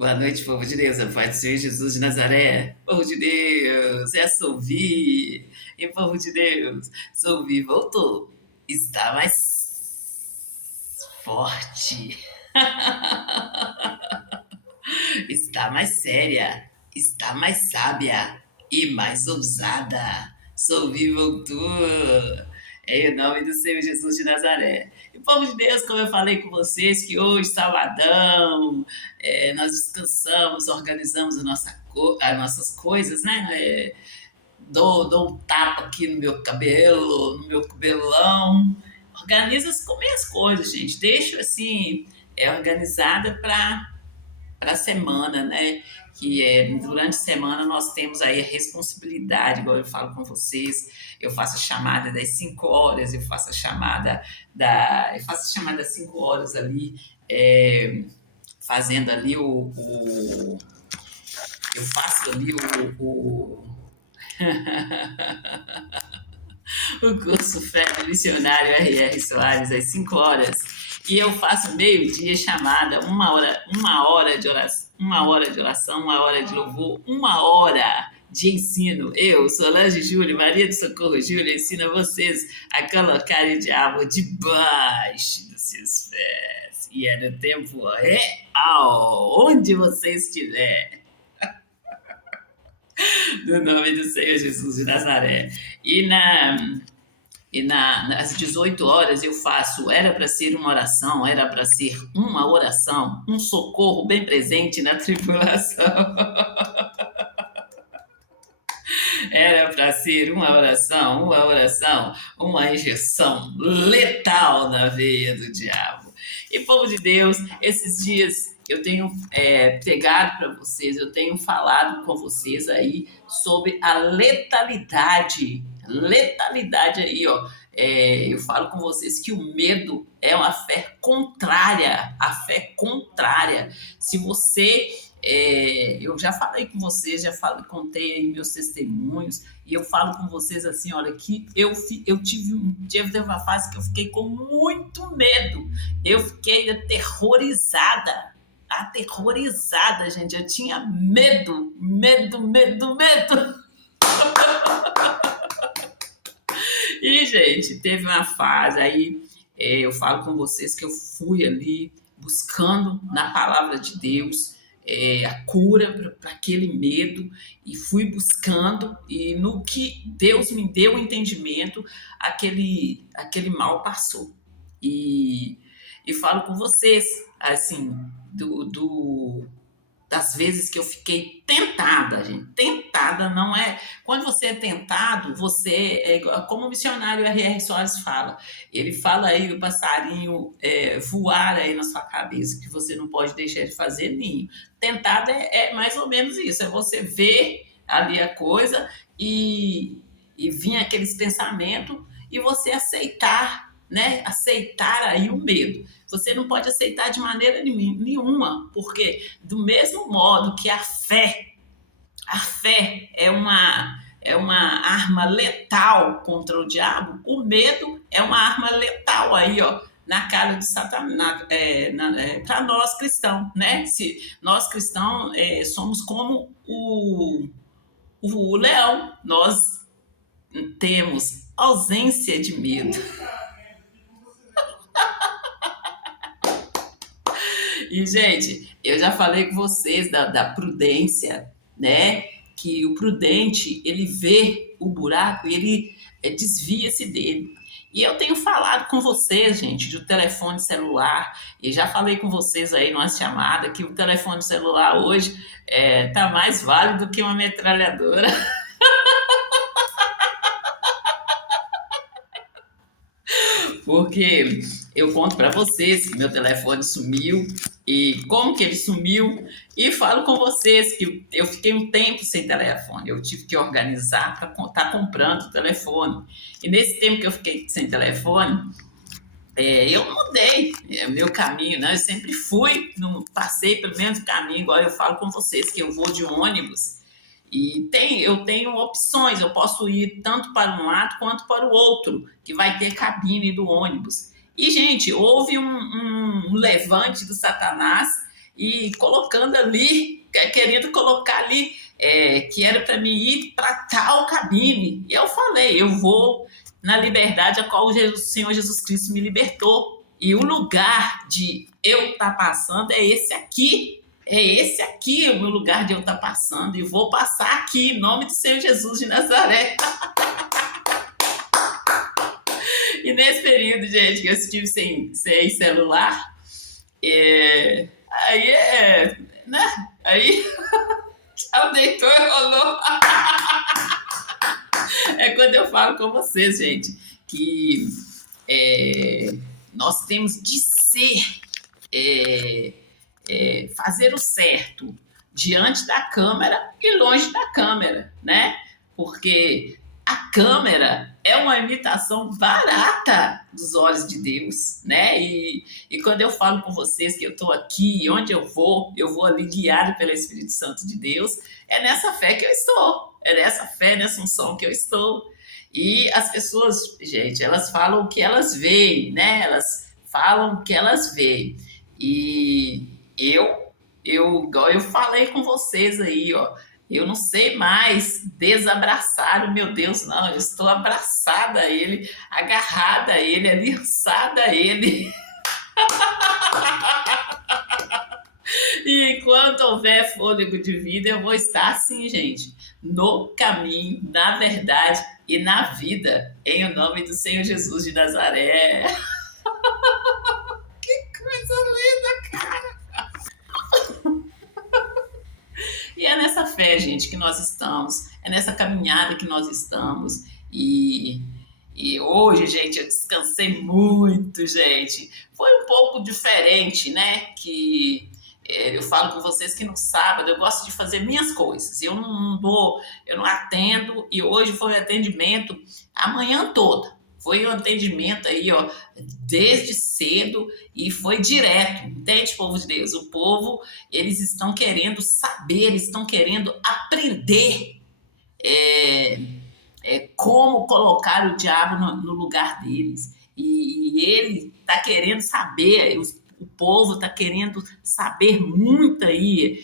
Boa noite, povo de Deus. A paz do Senhor Jesus de Nazaré. Povo de Deus, é Solvi. E povo de Deus, Solvi voltou. Está mais forte. Está mais séria. Está mais sábia. E mais ousada. Solvi voltou. Em nome do Senhor Jesus de Nazaré. E povo de Deus, como eu falei com vocês, que hoje, sabadão, nós descansamos, organizamos as nossas coisas, né? Dou um tapa aqui no meu cabelo, no meu cabelão. Organizo as minhas coisas, gente. Deixo assim, organizada para a semana, né? Durante a semana nós temos aí a responsabilidade, igual eu falo com vocês, eu faço a chamada das 5 horas, eu faço a chamada das 5 horas ali, fazendo ali eu faço ali o curso Fé do Missionário R.R. Soares às 5 horas. E eu faço meio-dia chamada, uma hora de oração, 1 hora de oração, 1 hora de louvor, 1 hora de ensino. Eu, Solange Júlia, Maria do Socorro Júlia, ensino vocês a colocarem o diabo debaixo dos seus pés. E é no tempo real, onde você estiver. No nome do Senhor Jesus de Nazaré. Às 18 horas eu faço, era para ser uma oração, era para ser uma oração, um socorro bem presente na tribulação. Era para ser uma injeção letal na veia do diabo. E povo de Deus, esses dias eu tenho pregado para vocês, eu tenho falado com vocês aí sobre a letalidade. Letalidade aí, ó. Eu falo com vocês que o medo é uma fé contrária, a fé contrária. Se você eu já falei com vocês, contei aí meus testemunhos, e eu falo com vocês assim, olha, que eu tive uma fase que eu fiquei com muito medo, eu fiquei aterrorizada, gente, eu tinha medo. E, gente, teve uma fase aí, eu falo com vocês que eu fui ali buscando na palavra de Deus a cura para aquele medo, e fui buscando, e no que Deus me deu o entendimento, aquele mal passou. E falo com vocês, assim, das vezes que eu fiquei tentada, gente. Tentada não é... Quando você é tentado, como o missionário R.R. Soares fala. Ele fala aí o passarinho voar aí na sua cabeça, que você não pode deixar de fazer ninho. Tentado é mais ou menos isso. É você ver ali a coisa e vir aqueles pensamentos e você aceitar, né? Aceitar aí o medo. Você não pode aceitar de maneira nenhuma, porque do mesmo modo que a fé é uma arma letal contra o diabo, o medo é uma arma letal aí, ó, na cara de Satanás, para nós cristãos, né? Se nós cristãos somos como o leão, nós temos ausência de medo. E, gente, eu já falei com vocês da prudência, né? Que o prudente, ele vê o buraco e ele desvia-se dele. E eu tenho falado com vocês, gente, do telefone celular, e já falei com vocês aí numa chamada que o telefone celular hoje tá mais válido do que uma metralhadora. Porque eu conto para vocês que meu telefone sumiu e como que ele sumiu, e falo com vocês que eu fiquei um tempo sem telefone, eu tive que organizar para estar comprando o telefone. E nesse tempo que eu fiquei sem telefone, eu mudei meu caminho, né? Eu sempre passei pelo mesmo caminho, igual eu falo com vocês, que eu vou de ônibus. E eu tenho opções, eu posso ir tanto para um lado quanto para o outro, que vai ter cabine do ônibus. E, gente, houve um levante do Satanás, e colocando ali, querendo colocar ali, que era para mim ir para tal cabine. E eu falei, eu vou na liberdade a qual o Senhor Jesus Cristo me libertou. E o lugar de eu estar passando é esse aqui. É esse aqui o meu lugar de eu estar passando. E vou passar aqui, em nome do Senhor Jesus de Nazaré. E nesse período, gente, que eu estive sem celular, aí né? Aí tchau, deitou e rolou. É quando eu falo com vocês, gente, que nós temos de ser, fazer o certo diante da câmera e longe da câmera, né? Porque a câmera é uma imitação barata dos olhos de Deus, né? E quando eu falo com vocês que eu estou aqui, onde eu vou ali guiado pelo Espírito Santo de Deus, é nessa fé que eu estou, é nessa fé, nessa unção que eu estou. E as pessoas, gente, elas falam o que elas veem, né? Elas falam o que elas veem. E igual eu falei com vocês aí, ó, eu não sei mais desabraçar o meu Deus, não. Eu estou abraçada a Ele, agarrada a Ele, aliançada a Ele. E enquanto houver fôlego de vida, eu vou estar assim, gente, no caminho, na verdade e na vida, em o nome do Senhor Jesus de Nazaré. Que coisa linda, cara! E é nessa fé, gente, que nós estamos, é nessa caminhada que nós estamos. E hoje, gente, eu descansei muito, gente. Foi um pouco diferente, né? Que eu falo com vocês que no sábado eu gosto de fazer minhas coisas. Eu não atendo, e hoje foi um atendimento a manhã toda. Foi um atendimento aí, ó, desde cedo e foi direto. Entende, povo de Deus? O povo, eles estão querendo saber, eles estão querendo aprender como colocar o diabo no lugar deles. E ele está querendo saber, o povo está querendo saber muito aí.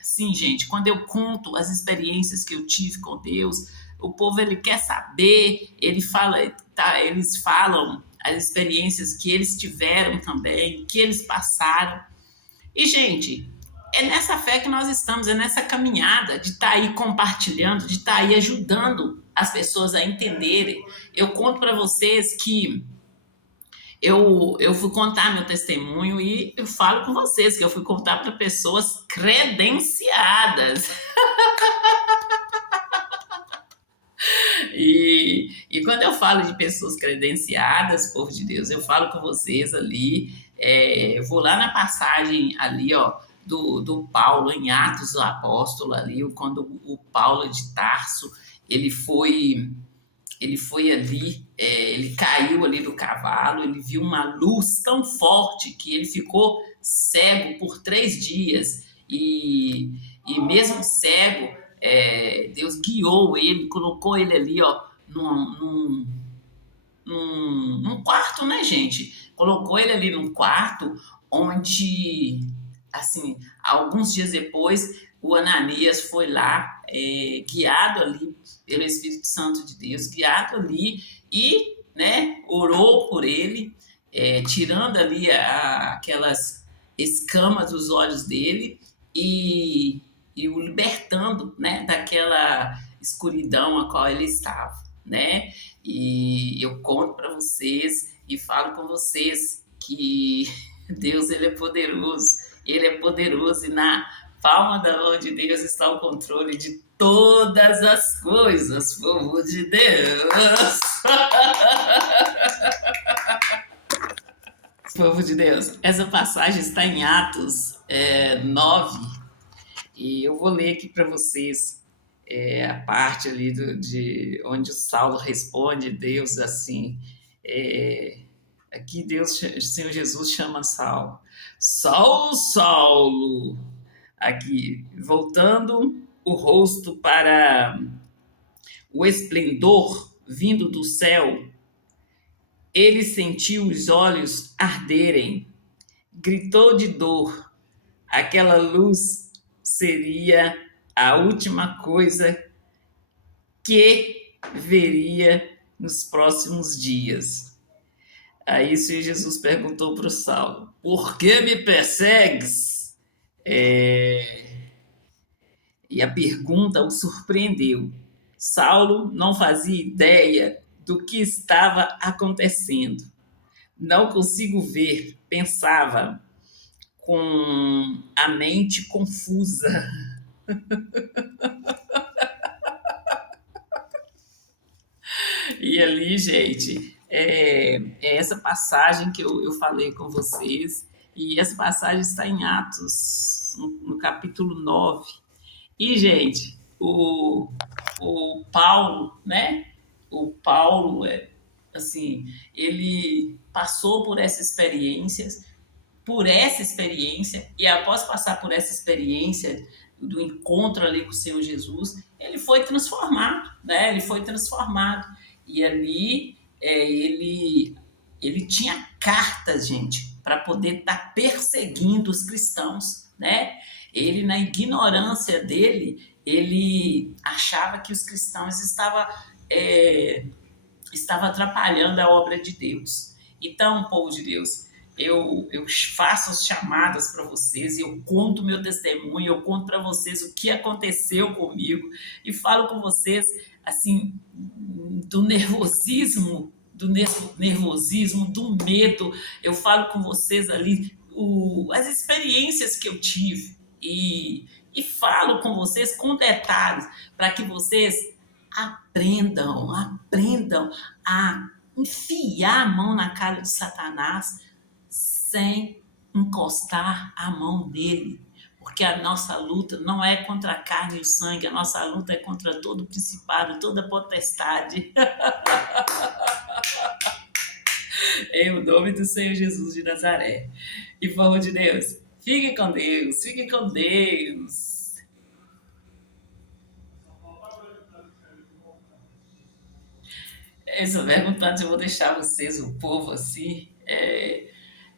Assim, gente, quando eu conto as experiências que eu tive com Deus, o povo ele quer saber, eles falam as experiências que eles tiveram também, que eles passaram. E, gente, é nessa fé que nós estamos, é nessa caminhada de estar aí compartilhando, de estar aí ajudando as pessoas a entenderem. Eu conto para vocês que eu fui contar meu testemunho e eu falo com vocês que eu fui contar para pessoas credenciadas. E quando eu falo de pessoas credenciadas, povo de Deus, eu falo com vocês ali, eu vou lá na passagem ali, ó, do Paulo, em Atos do Apóstolo, ali, quando o Paulo de Tarso, ele foi ali, ele caiu ali do cavalo, ele viu uma luz tão forte que ele ficou cego por 3 dias, e mesmo cego, Deus guiou ele, colocou ele ali, ó, num quarto, né, gente? Colocou ele ali num quarto onde, assim, alguns dias depois, o Ananias foi lá, guiado ali pelo Espírito Santo de Deus, guiado ali e, né, orou por ele, tirando ali aquelas escamas dos olhos dele e o libertando, né, daquela escuridão a qual ele estava, né? E eu conto para vocês e falo com vocês que Deus ele é poderoso e na palma da mão de Deus está o controle de todas as coisas, povo de Deus. Povo de Deus, essa passagem está em Atos 9, e eu vou ler aqui para vocês a parte ali de onde o Saulo responde Deus assim. Aqui Deus, o Senhor Jesus chama Saulo. Saulo, Saulo. Aqui, voltando o rosto para o esplendor vindo do céu, ele sentiu os olhos arderem gritou de dor. Aquela luz seria a última coisa que veria nos próximos dias. Aí Jesus perguntou para o Saulo: Por que me persegues? E a pergunta o surpreendeu. Saulo não fazia ideia do que estava acontecendo. Não consigo ver, pensava, com a mente confusa. E ali, gente, é essa passagem que eu falei com vocês. E essa passagem está em Atos, no capítulo 9. E, gente, o Paulo, né? O Paulo, assim, ele passou por essa experiência, e após passar por essa experiência do encontro ali com o Senhor Jesus, ele foi transformado, né? Ele foi transformado. E ali ele tinha cartas, gente, para poder estar perseguindo os cristãos, né? Ele, na ignorância dele, ele achava que os cristãos estavam atrapalhando a obra de Deus. Então, povo de Deus, eu faço as chamadas para vocês, eu conto meu testemunho, eu conto para vocês o que aconteceu comigo e falo com vocês, assim, do nervosismo, do medo. Eu falo com vocês ali as experiências que eu tive e falo com vocês com detalhes para que vocês aprendam a enfiar a mão na cara de Satanás sem encostar a mão nele. Porque a nossa luta não é contra a carne e o sangue, a nossa luta é contra todo principado, toda potestade. Em o nome do Senhor Jesus de Nazaré. E povo de Deus, fique com Deus, fique com Deus. Essa pergunta, eu vou deixar vocês, o povo, assim.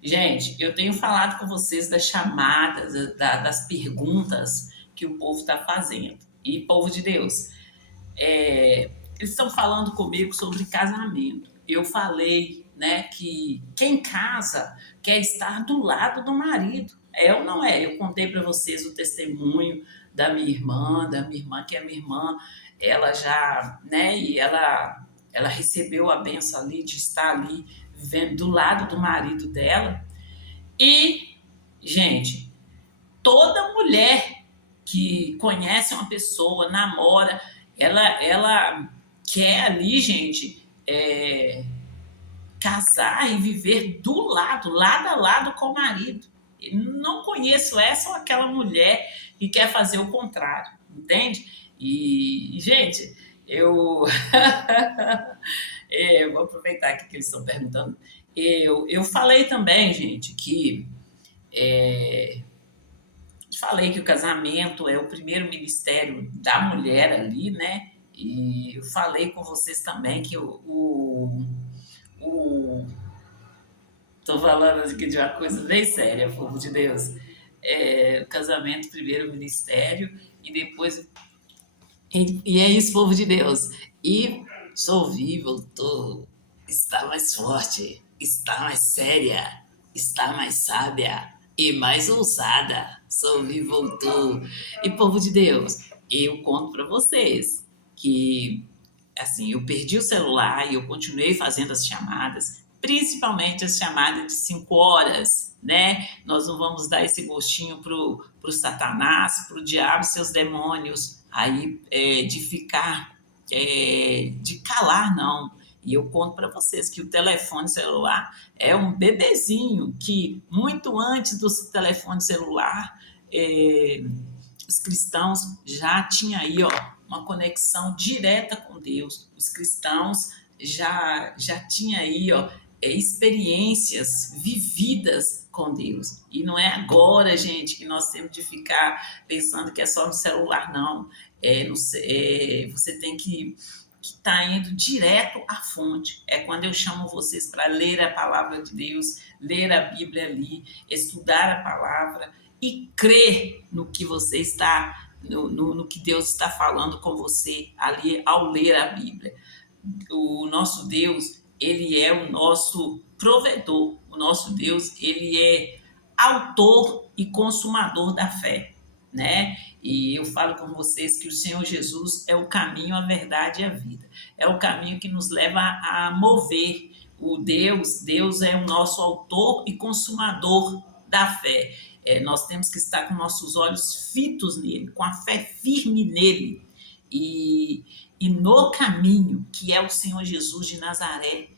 Gente, eu tenho falado com vocês das chamadas, das perguntas que o povo está fazendo. E, povo de Deus, eles estão falando comigo sobre casamento. Eu falei, né, que quem casa quer estar do lado do marido. É ou não é? Eu contei para vocês o testemunho da minha irmã, que é minha irmã, ela já, né, e ela recebeu a benção ali de estar ali vivendo do lado do marido dela. E, gente, toda mulher que conhece uma pessoa, namora, ela quer ali, gente, casar e viver lado a lado com o marido. Não conheço essa ou aquela mulher que quer fazer o contrário, entende? E gente, eu vou aproveitar aqui que eles estão perguntando. Eu falei também, gente, que falei que o casamento é o primeiro ministério da mulher ali, né? E eu falei com vocês também que o tô falando aqui de uma coisa bem séria, povo de Deus. O casamento, primeiro o ministério, e depois. E é isso, povo de Deus. E sou vivo, está mais forte, está mais séria, está mais sábia e mais ousada. Sou vivo, voltou. E povo de Deus, eu conto para vocês que assim, eu perdi o celular e eu continuei fazendo as chamadas, principalmente as chamadas de 5 horas, né? Nós não vamos dar esse gostinho pro Satanás, pro diabo e seus demônios, aí de ficar, de calar, não. E eu conto para vocês que o telefone celular é um bebezinho que, muito antes do telefone celular, os cristãos já tinham aí, ó, uma conexão direta com Deus. Os cristãos já tinham aí, ó, experiências vividas com Deus. E não é agora, gente, que nós temos de ficar pensando que é só no celular, não. Você tem que que está indo direto à fonte. É quando eu chamo vocês para ler a palavra de Deus, ler a Bíblia ali, estudar a palavra e crer no que você está, no que Deus está falando com você ali ao ler a Bíblia. O nosso Deus, ele é o nosso provedor. O nosso Deus, ele é autor e consumador da fé, né? E eu falo com vocês que o Senhor Jesus é o caminho, a verdade e a vida. É o caminho que nos leva a mover. Deus é o nosso autor e consumador da fé. Nós temos que estar com nossos olhos fitos nele, com a fé firme nele. E, e no caminho, que é o Senhor Jesus de Nazaré,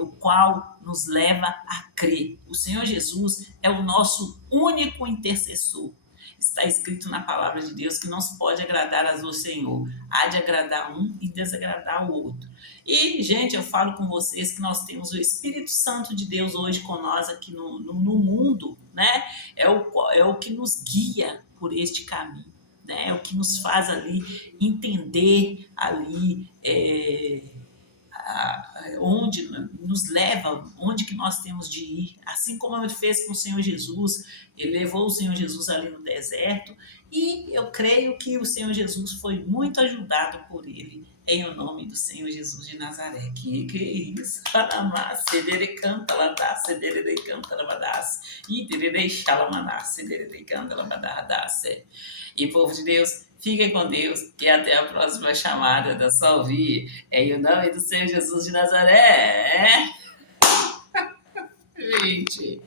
o qual nos leva a crer. O Senhor Jesus é o nosso único intercessor. Está escrito na palavra de Deus que não se pode agradar a do Senhor. Há de agradar um e desagradar o outro. E, gente, eu falo com vocês que nós temos o Espírito Santo de Deus hoje com nós aqui no mundo, né? É o que nos guia por este caminho. Né? É o que nos faz ali entender ali onde nos leva, onde que nós temos de ir, assim como ele fez com o Senhor Jesus. Ele levou o Senhor Jesus ali no deserto e eu creio que o Senhor Jesus foi muito ajudado por ele, em o nome do Senhor Jesus de Nazaré. Que isso? Canta lá, cederere canta lá, e tererei xalamaná, cederere canta lá, e povo de Deus, fiquem com Deus e até a próxima chamada da Salvi. Em o nome do Senhor Jesus de Nazaré. Gente,